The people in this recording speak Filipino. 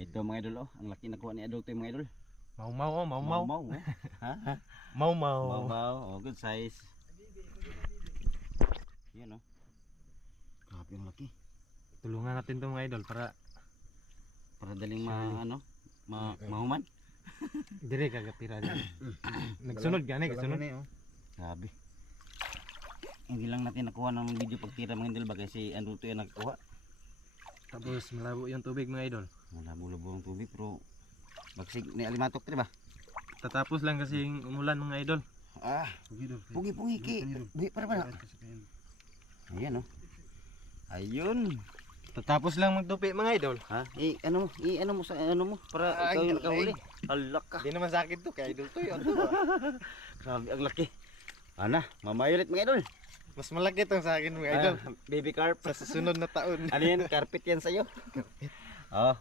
Ito mga idol, oh. Ang laki nakuha ni Adulto mga idol. Mau-mau, mau-mau. Mau-mau, oh. Ha? Mau-mau. Mau-mau, oh, good size. Yan, oh. Grabe ang laki. Tulungan natin to mga idol para Daling mahuman. dire kagatira dyan. Nagsunod gani, nagsunod. Grabe. Hindi lang natin nakuha ng video pagtira mga idol ba kasi Adulto yan nagkuha. Tapos malabo yung tubig mga idol. Malabo-labo ang tubig pero bagsig ni alimatok tre ba? Tatapos lang kasi umulan mga idol. Ah, pugi-pugi ki. Buhi para ba? Ayan, oh. Ayun. Tatapos lang magtupi mga idol. Ha? Ano mo sa ano mo para ikaw yung nakahuli. Alak ka. Hindi naman sa akin to, kay idol to yun. Grabe ang laki. Ana, mamayolit mga idol. Mas malaki to sa akin mga idol. Baby carp. Sa susunod na taon. Ano yan? Carpet yan sa'yo? Carpet. Oh,